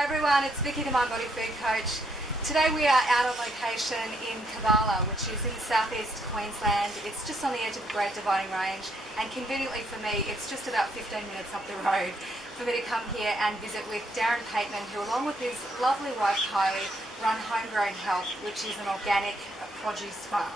Hi everyone, it's Viki, the MindBodyFood coach. Today we are out on location in Kabala, which is in southeast Queensland. It's just on the edge of the Great Dividing Range, and conveniently for me, it's just about 15 minutes up the road for me to come here and visit with Darren Pateman, who along with his lovely wife Kylie run Homegrown Health, which is an organic produce farm.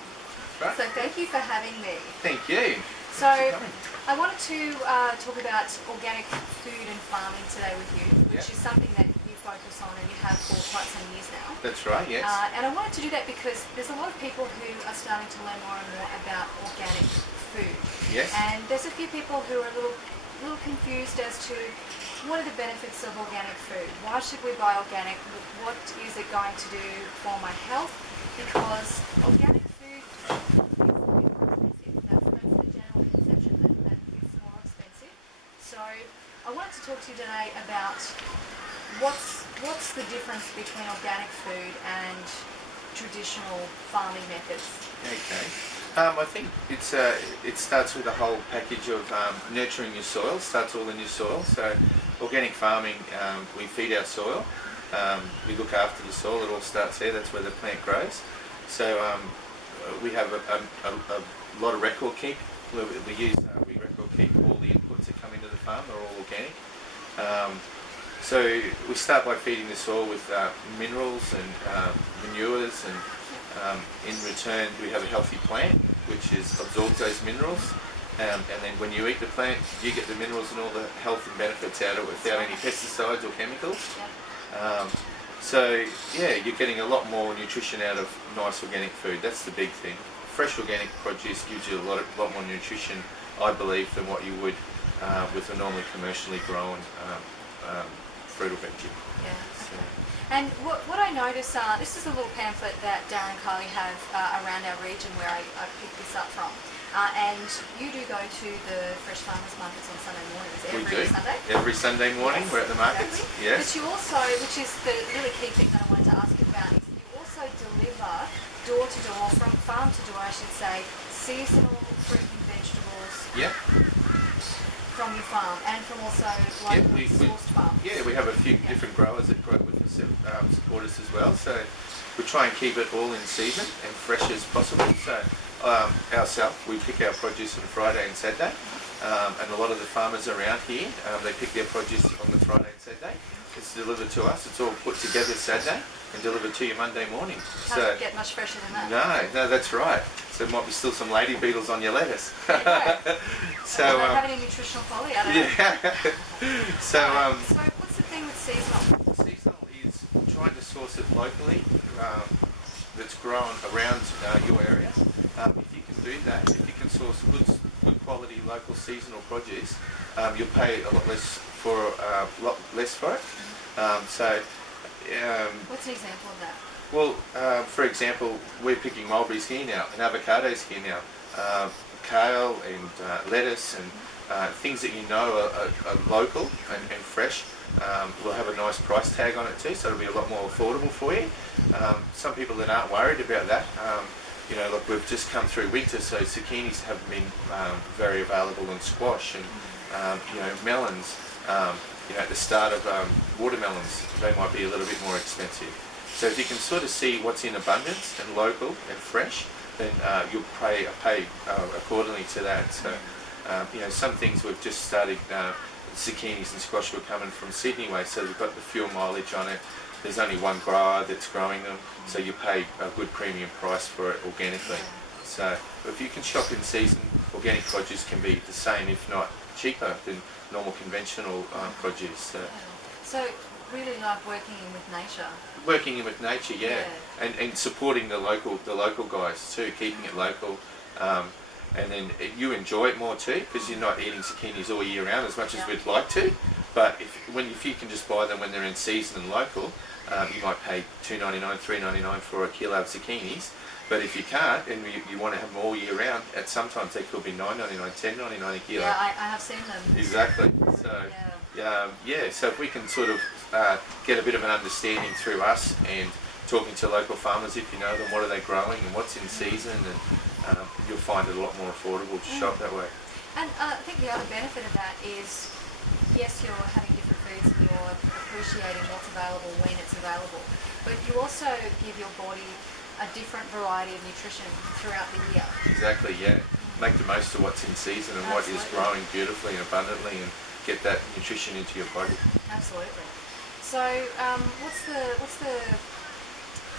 Right. So thank you for having me. Thank you. So I wanted to talk about organic food and farming today with you, which is something that you focus on and you have for quite some years now. That's right, yes. And I wanted to do that because there's a lot of people who are starting to learn more and more about organic food. Yes. And there's a few people who are a little confused as to what are the benefits of organic food? Why should we buy organic? What is it going to do for my health? Because organic food is expensive. That's the general conception that it's more expensive. So I wanted to talk to you today about what's the difference between organic food and traditional farming methods. Okay. I think it starts with a whole package of nurturing your soil. Starts all in your soil. So organic farming, we feed our soil. We look after the soil. It all starts there. That's where the plant grows. So we have a lot of record keep. We record keep all the inputs that come into the farm. They're all organic. So we start by feeding the soil with minerals and manures, and in return we have a healthy plant which absorbs those minerals, and then when you eat the plant you get the minerals and all the health and benefits out of it without any pesticides or chemicals. So yeah, you're getting a lot more nutrition out of nice organic food. That's the big thing. Fresh organic produce gives you a lot more nutrition, I believe, than what you would with a normally commercially grown fruit or veggie. Yeah. Okay. And what I notice, this is a little pamphlet that Darren and Kylie have around our region where I picked this up from. And you do go to the fresh farmers markets on Sunday mornings, every Sunday? Every Sunday morning, yes, we're at the markets. Exactly. Yes. But you also, which is the really key thing that I wanted to ask you about, is you also deliver door to door, from farm to door I should say, seasonal fruit and vegetables. Yep. From your farm and from also locally sourced farms. Yeah, we have a few different growers that grow with us, support us as well. So we try and keep it all in season and fresh as possible. So ourselves, we pick our produce on Friday and Saturday, and a lot of the farmers around here, they pick their produce on the Friday and Saturday. It's delivered to us. It's all put together Saturday and delivered to you Monday morning. Can't get much fresher than that. No, that's right. So there might be still some lady beetles on your lettuce. Yeah. So don't have any nutritional quality out of it. Yeah. So what's the thing with seasonal? Seasonal is trying to source it locally, that's grown around your area. If you can do that, if you can source good quality local seasonal produce, you'll pay a lot less for it. What's an example of that? Well, for example, we're picking mulberries here now and avocados here now, kale and lettuce and things that you know are local and fresh. Will have a nice price tag on it too, so it'll be a lot more affordable for you. Some people that aren't worried about that, look, we've just come through winter, so zucchinis have been very available, and squash and melons. At the start of watermelons, they might be a little bit more expensive. So if you can sort of see what's in abundance and local and fresh, then you'll pay accordingly to that. So some things we've just started. Zucchinis and squash were coming from Sydney way, so they've got the fuel mileage on it. There's only one grower that's growing them, so you pay a good premium price for it organically. So if you can shop in season, organic produce can be the same, if not cheaper, than normal conventional produce. So really like working in with nature. Working in with nature, yeah. And supporting the local guys too, keeping it local. And then you enjoy it more too, because you're not eating zucchinis all year round as much as we'd like to. But if you can just buy them when they're in season and local, you might pay $2.99, $3.99 for a kilo of zucchinis. But if you can't, and you want to have them all year round, sometimes they could be $9.99, $10.99 a kilo. Yeah, I have seen them. Exactly. So so if we can sort of get a bit of an understanding through us and talking to local farmers, if you know them, what are they growing and what's in season, and you'll find it a lot more affordable to shop that way. And I think the other benefit of that is, yes, you're having different foods and you're appreciating what's available when it's available. But you also give your body a different variety of nutrition throughout the year. Exactly, yeah. Make the most of what's in season and what is growing beautifully and abundantly, and get that nutrition into your body. Absolutely. So, what's the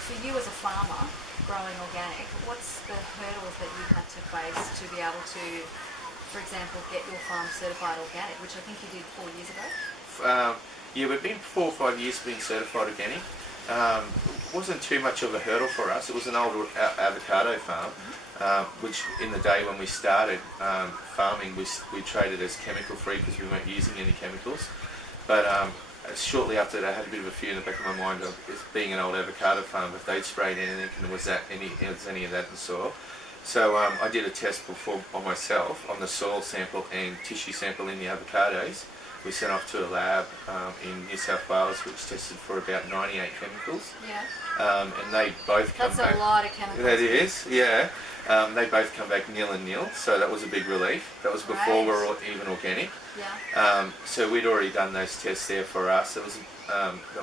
for you as a farmer growing organic? What's the hurdles that you've had to face to be able to, for example, get your farm certified organic, which I think you did 4 years ago? Yeah, we've been 4 or 5 years being certified organic. Wasn't too much of a hurdle for us. It was an old avocado farm, which in the day when we started farming, we traded as chemical free because we weren't using any chemicals. But shortly after that, I had a bit of a fear in the back of my mind of it being an old avocado farm, if they'd sprayed anything and was any of that in the soil. So I did a test before on myself on the soil sample and tissue sample in the avocados. We sent off to a lab in New South Wales, which tested for about 98 chemicals. Yeah. And they both come back. That's a lot of chemicals. That is, yeah. They both come back nil and nil, so that was a big relief. That was before we were even organic. Yeah. So we'd already done those tests there for us. That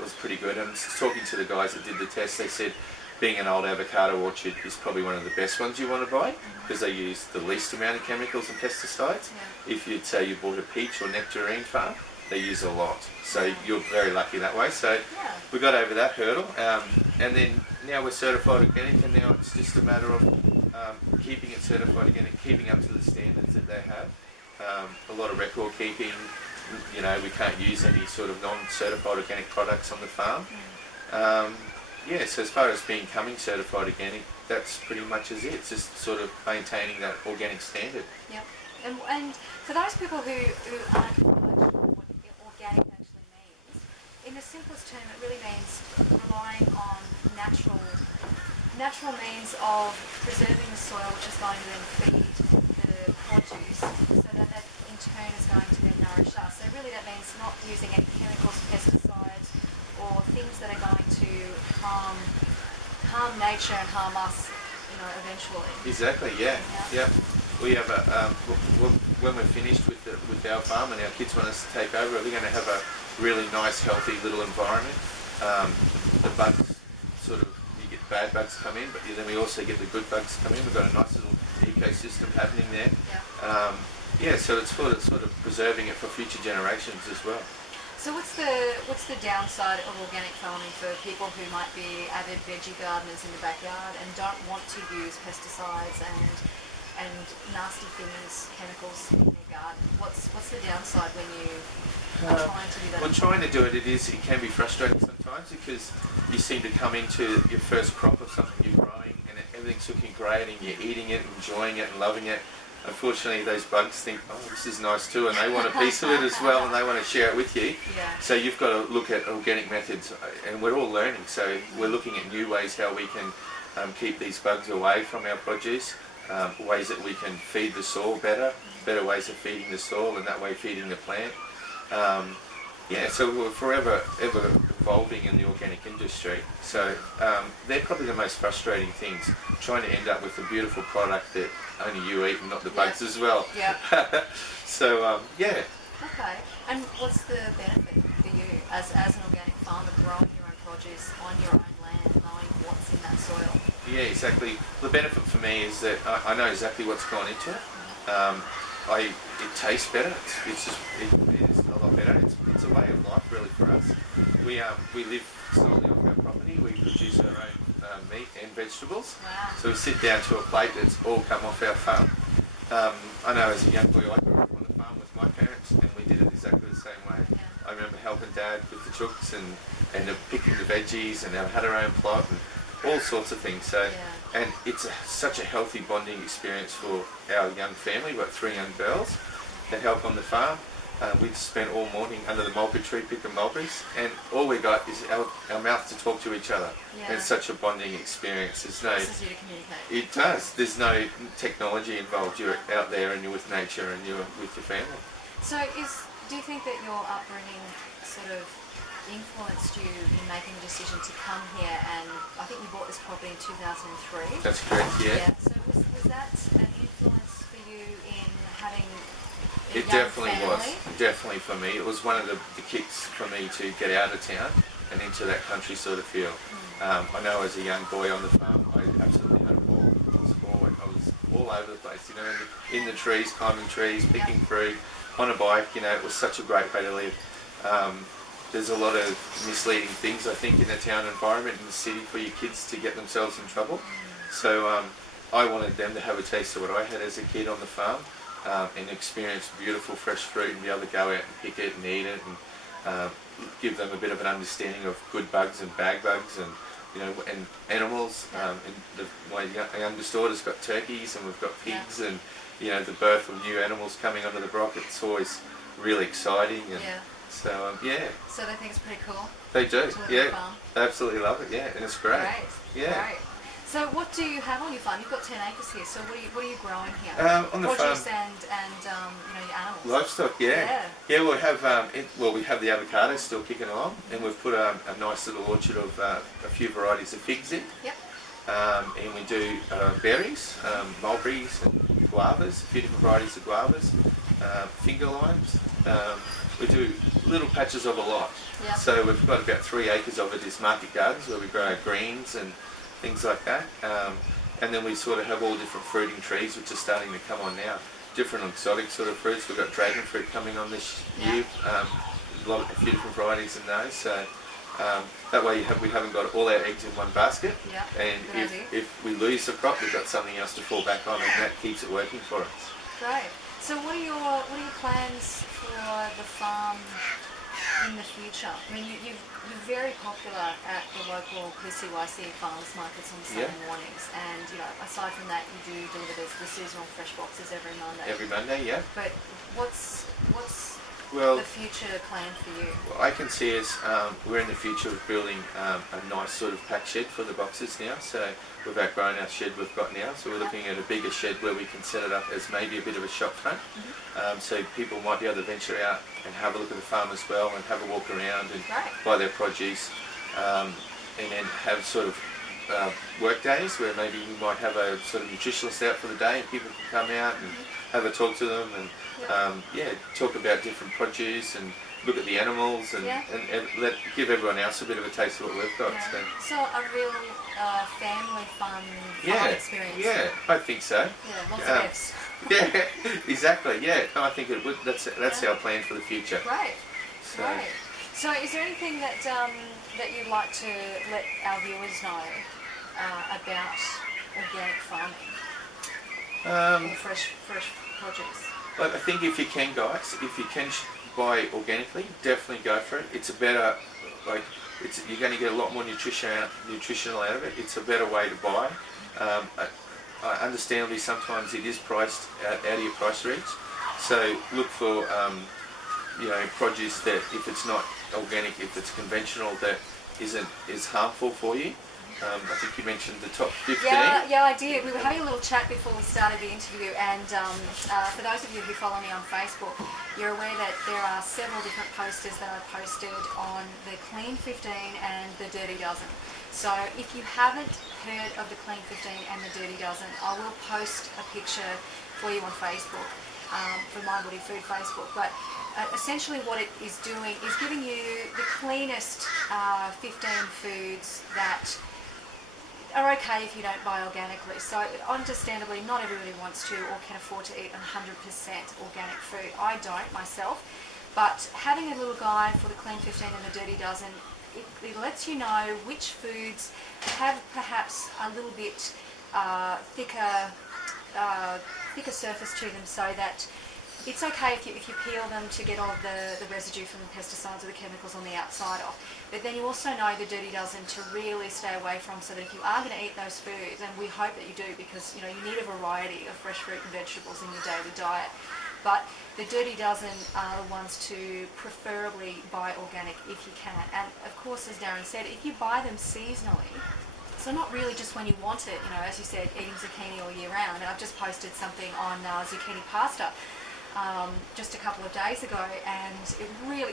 was pretty good. And talking to the guys that did the test, they said being an old avocado orchard is probably one of the best ones you want to buy because they use the least amount of chemicals and pesticides. Yeah. If you'd say you bought a peach or nectarine farm, they use a lot. So you're very lucky that way. So we got over that hurdle. And then now we're certified organic, and now it's just a matter of keeping it certified organic, keeping up to the standards that they have. A lot of record keeping. You know, we can't use any sort of non-certified organic products on the farm. Yeah, so as far as becoming certified organic, that's pretty much is it. It's just sort of maintaining that organic standard. Yep. And for those people who aren't quite sure what organic actually means, in the simplest term, it really means relying on natural means of preserving the soil, which is going to then feed the produce, so that in turn is going to then nourish us. So really that means not using any chemicals, pesticides, or things that are going to harm nature and harm us, eventually. Exactly. Yeah. We have when we're finished with our farm and our kids want us to take over, we're going to have a really nice, healthy little environment. The bugs you get bad bugs come in, but then we also get the good bugs come in. We've got a nice little ecosystem happening there. So it's sort of preserving it for future generations as well. So what's the downside of organic farming for people who might be avid veggie gardeners in the backyard and don't want to use pesticides and nasty things, chemicals in their garden? What's the downside when you are trying to do that? Well, trying to do it can be frustrating sometimes because you seem to come into your first crop of something you're growing and everything's looking great and you're eating it, enjoying it and loving it. Unfortunately, those bugs think, oh, this is nice too, and they want a piece of it as well, and they want to share it with you. So you've got to look at organic methods, and we're all learning. So we're looking at new ways how we can keep these bugs away from our produce, ways that we can feed the soil better ways of feeding the soil, and that way feeding the plant. So we're forever ever evolving in the organic industry. So they're probably the most frustrating things, trying to end up with a beautiful product that only you eat and not the bugs as well. Okay. And what's the benefit for you as an organic farmer growing your own produce on your own land, knowing what's in that soil? Yeah, exactly. The benefit for me is that I know exactly what's gone into it. It tastes better. It is a lot better. It's a way of life really for us. We live solely off our property. We produce our own meat and vegetables. Wow. So we sit down to a plate that's all come off our farm. I know as a young boy I grew up on the farm with my parents and we did it exactly the same way. I remember helping Dad with the chooks and picking the veggies, and I had our own plot and all sorts of things. So, and it's such a healthy bonding experience for our young family. We've got 3 young girls that help on the farm. We've spent all morning under the mulberry tree picking mulberries, and all we got is our mouth to talk to each other. And it's such a bonding experience. It forces you to communicate. It does. There's no technology involved. You're out there and you're with nature and you're with your family. So do you think that your upbringing sort of influenced you in making the decision to come here? And I think you bought this property in 2003. That's correct, yeah. So was that an influence for you in having It definitely was. Definitely for me. It was one of the kicks for me to get out of town and into that country sort of feel. I know as a young boy on the farm, I absolutely had a ball. I was forward. I was all over the place, you know, in the trees, climbing trees, picking fruit, on a bike. You know, it was such a great way to live. There's a lot of misleading things, I think, in the town environment in the city for your kids to get themselves in trouble. So I wanted them to have a taste of what I had as a kid on the farm, and experience beautiful fresh fruit and be able to go out and pick it and eat it, and give them a bit of an understanding of good bugs and bad bugs, and you know, and animals. My youngest daughter's got turkeys, and we've got pigs, and you know, the birth of new animals coming onto the block. It's always really exciting, and so So they think it's pretty cool. They do, yeah. They absolutely love it, yeah, and it's great. Great. So what do you have on your farm? You've got 10 acres here. So what are you growing here? On the farm, produce and you know, your animals. Livestock, yeah. We'll have we have the avocados still kicking along, and we've put a nice little orchard of a few varieties of figs in. Yep. And we do berries, mulberries, and guavas, a few different varieties of guavas, finger limes. We do little patches of a lot. Yep. So we've got about 3 acres of it is market gardens where we grow our greens and things like that. And then we sort of have all different fruiting trees which are starting to come on now. Different exotic sort of fruits. We've got dragon fruit coming on this year. A few different varieties in those. So that way we haven't got all our eggs in one basket. Yep. And if we lose the crop, we've got something else to fall back on, and that keeps it working for us. Great. So what are your plans for the farm in the future? I mean, you're very popular at the local PCYC farmers markets on Sunday mornings, and you know, aside from that, you do deliver the seasonal fresh boxes every Monday. Every Monday, yeah. But what's the future plan for you? Well, I can see us, we're in the future of building a nice sort of pack shed for the boxes now. So we've outgrown our shed we've got now, so we're looking at a bigger shed where we can set it up as maybe a bit of a shop front. So people might be able to venture out and have a look at the farm as well, and have a walk around and buy their produce, and then have sort of work days where maybe we might have a sort of nutritionist out for the day, and people can come out and have a talk to them, and talk about different produce and look at the animals, and give everyone else a bit of a taste of what we've got. So a real family fun experience. Yeah, I think so. Yeah, lots of F's. Yeah, exactly. Yeah, I think it would. That's our plan for the future. Great. Great. So, is there anything that that you'd like to let our viewers know about organic farming or fresh produce? I think if you can, guys, if you can buy organically, definitely go for it. It's a better, you're going to get a lot more nutritional out of it. It's a better way to buy. Understandably, sometimes it is priced out of your price reach. So look for produce that, if it's not organic, if it's conventional, that is harmful for you. I think you mentioned the top 15. Yeah, I did. We were having a little chat before we started the interview, and for those of you who follow me on Facebook, you're aware that there are several different posters that I posted on the Clean 15 and the Dirty Dozen. So if you haven't heard of the Clean 15 and the Dirty Dozen, I will post a picture for you on Facebook, for MindBodyFood Facebook. But essentially what it is doing is giving you the cleanest 15 foods that are okay if you don't buy organically. So understandably, not everybody wants to or can afford to eat 100% organic food. I don't myself, but having a little guide for the Clean 15 and the Dirty Dozen, it lets you know which foods have perhaps a little bit thicker surface to them, so that it's okay if you peel them to get all of the residue from the pesticides or the chemicals on the outside off. But then you also know the Dirty Dozen to really stay away from, so that if you are going to eat those foods, and we hope that you do, because you need a variety of fresh fruit and vegetables in your daily diet, but the Dirty Dozen are the ones to preferably buy organic if you can. And of course, as Darren said, if you buy them seasonally, so not really just when you want it, as you said, eating zucchini all year round. And I've just posted something on zucchini pasta just a couple of days ago, and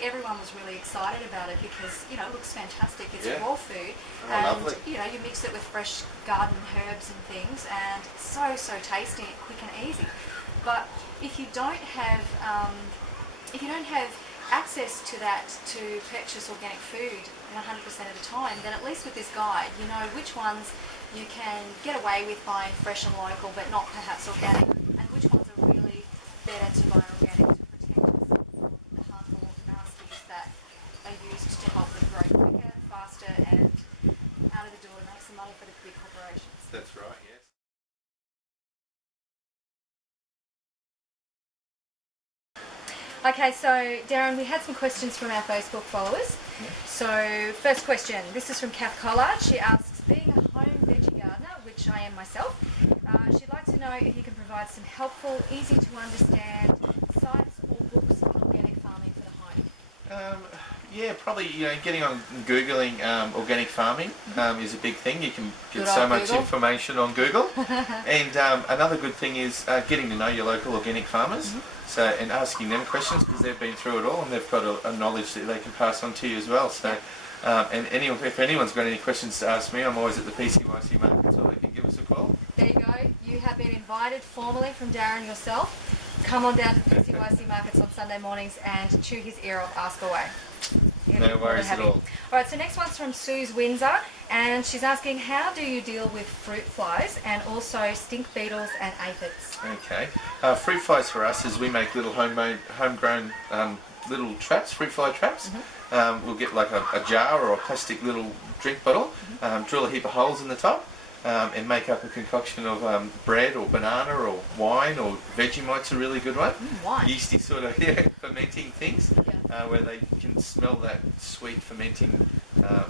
everyone was really excited about it, because it looks fantastic. It's raw food, and lovely. You mix it with fresh garden herbs and things, and it's so tasty, quick and easy. But if you don't have access to that to purchase organic food 100% of the time, then at least with this guide, you know which ones you can get away with buying fresh and local, but not perhaps organic, and which ones are really better to buy organic to protect us from the harmful nasties that are used to help them grow quicker, faster, and out of the door to make some money for the big corporations. That's right, yes. Okay, so Darren, we had some questions from our Facebook followers. Yeah. So first question, this is from Kath Collard. She asks, being a home veggie gardener, which I am myself, she'd like to know if you can provide some helpful, easy to understand sites or books on organic farming for the home. Yeah, probably, getting on Googling organic farming is a big thing. You can get Good so old much Google. information on Google. And another good thing is getting to know your local organic farmers. So, and asking them questions, because they've been through it all and they've got a knowledge that they can pass on to you as well. So, and if anyone's got any questions to ask me, I'm always at the PCYC market, so they can give us a call. There you go. You have been invited formally from Darren yourself. Come on down to the PCYC markets on Sunday mornings and chew his ear off, ask away. No worries at all. Alright, so next one's from Suze Windsor, and she's asking, how do you deal with fruit flies and also stink beetles and aphids? Okay. Fruit flies for us is we make little homegrown little traps, fruit fly traps. We'll get like a jar or a plastic little drink bottle, drill a heap of holes in the top, and make up a concoction of bread or banana or wine, or Vegemite's a really good one. Wine? Yeasty sort of fermenting things, where they can smell that sweet fermenting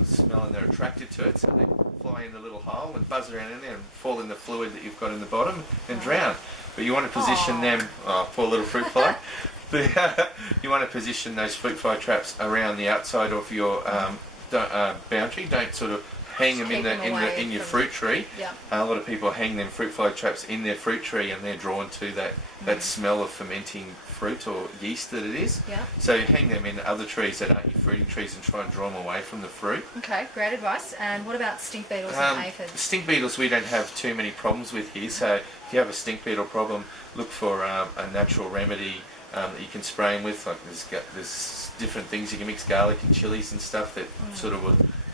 smell and they're attracted to it, so they fly in the little hole and buzz around in there and fall in the fluid that you've got in the bottom and drown. But you want to position them, poor little fruit fly. You want to position those fruit fly traps around the outside of your boundary. Don't sort of hang them in your fruit tree. A lot of people hang them fruit fly traps in their fruit tree, and they're drawn to that smell of fermenting fruit or yeast that it is. So you hang them in other trees that aren't your fruiting trees and try and draw them away from the fruit. Okay, great advice. And what about stink beetles and aphids? Stink beetles we don't have too many problems with here. So if you have a stink beetle problem, look for a natural remedy that you can spray them with. Like there's different things you can mix, garlic and chilies and stuff that sort of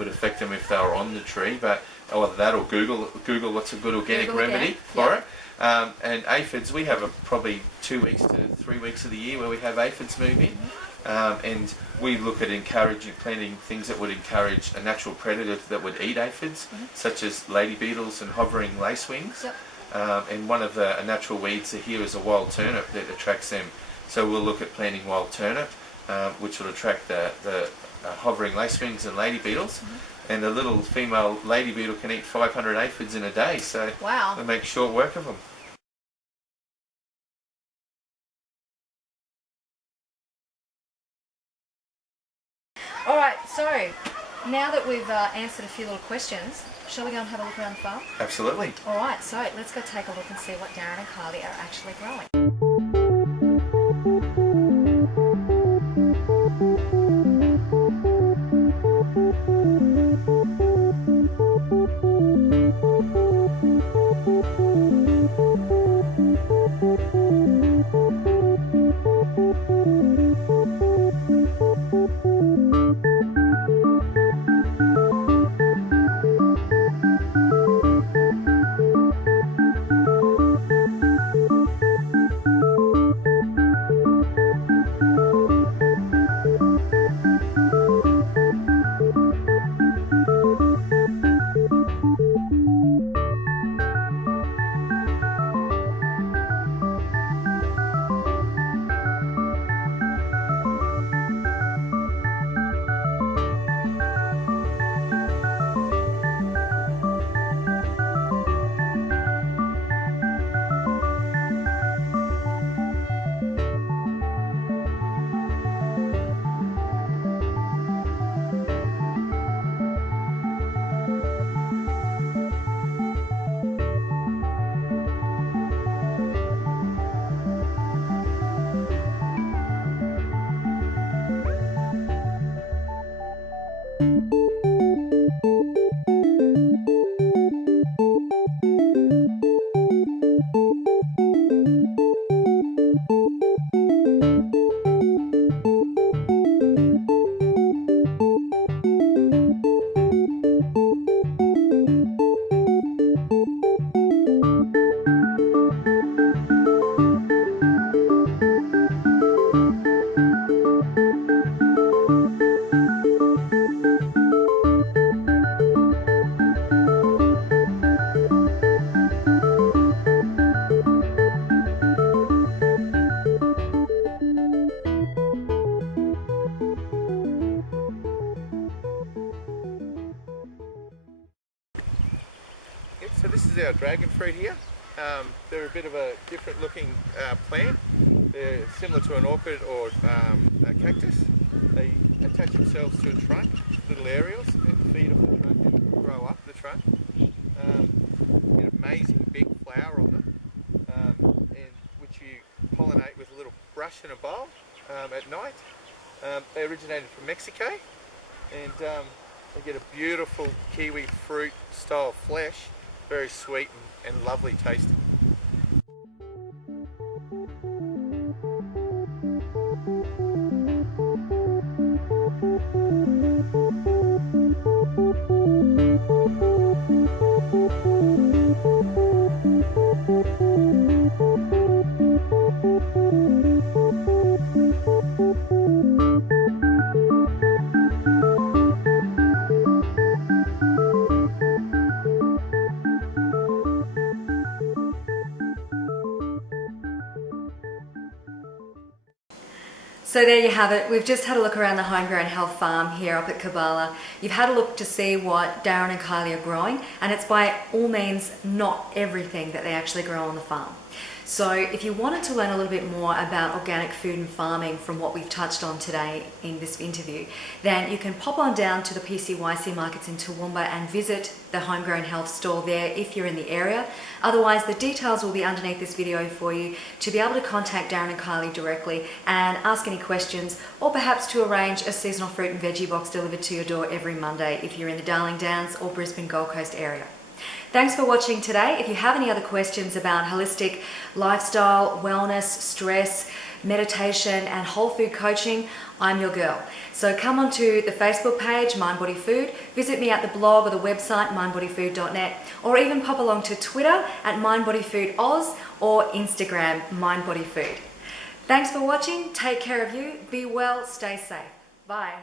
would affect them if they were on the tree. But either that or Google what's a good organic remedy for it. And aphids, we have probably 2 weeks to 3 weeks of the year where we have aphids move in. And we look at planting things that would encourage a natural predator that would eat aphids, such as lady beetles and hovering lacewings. And one of the natural weeds here is a wild turnip that attracts them. So we'll look at planting wild turnip, which will attract the hovering lacewings and lady beetles. And a little female lady beetle can eat 500 aphids in a day, so they make short work of them. Alright, so now that we've answered a few little questions, shall we go and have a look around the farm? Absolutely. Alright, so let's go take a look and see what Darren and Kylie are actually growing. is our dragon fruit here. They're a bit of a different looking plant. They're similar to an orchid or a cactus. They attach themselves to a trunk, little aerials, and feed off the trunk and grow up the trunk. An amazing big flower on them, and which you pollinate with a little brush and a bowl at night. They originated from Mexico, and they get a beautiful kiwi fruit style flesh, very sweet and lovely tasting. So there you have it. We've just had a look around the Homegrown Health farm here up at Kabbalah. You've had a look to see what Darren and Kylie are growing, and it's by all means not everything that they actually grow on the farm. So if you wanted to learn a little bit more about organic food and farming from what we've touched on today in this interview, then you can pop on down to the PCYC markets in Toowoomba and visit the Homegrown Health store there if you're in the area. Otherwise, the details will be underneath this video for you to be able to contact Darren and Kylie directly and ask any questions, or perhaps to arrange a seasonal fruit and veggie box delivered to your door every Monday if you're in the Darling Downs or Brisbane Gold Coast area. Thanks for watching today. If you have any other questions about holistic lifestyle, wellness, stress, meditation and whole food coaching, I'm your girl. So come onto the Facebook page, MindBodyFood, visit me at the blog or the website, mindbodyfood.net, or even pop along to Twitter at MindBodyFoodOz or Instagram, MindBodyFood. Thanks for watching. Take care of you. Be well. Stay safe. Bye.